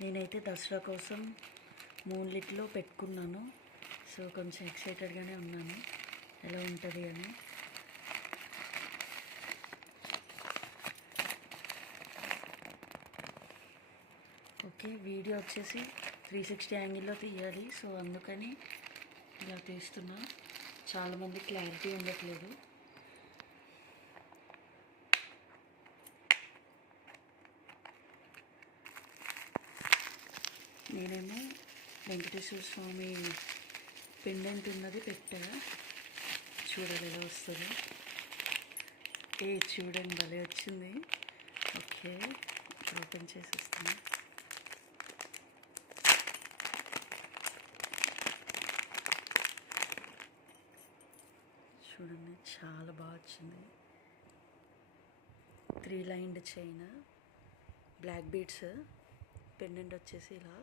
నేనైతే దసరా కోసం మూన్లిట్లో పెట్టుకున్నాను. సో కొంచెం ఎక్సైటెడ్గానే ఉన్నాను ఎలా ఉంటుంది అని. ఓకే, వీడియో వచ్చేసి 360 యాంగిల్లో తీయాలి. సో అందుకని ఇలా తీస్తున్నా. చాలామంది క్లారిటీ ఉండట్లేదు. నేనేమో వెంకటేశ్వర స్వామి పెండెంట్ ఉన్నది పెట్టా. చూడాలి ఎలా వస్తుందో. చూడండి భలే వచ్చింది. ఓకే, ఓపెన్ చేసేస్తాను. చూడండి చాలా బాగా వచ్చింది. 3 lined chain, black beads, pendant వచ్చేసి ఇలా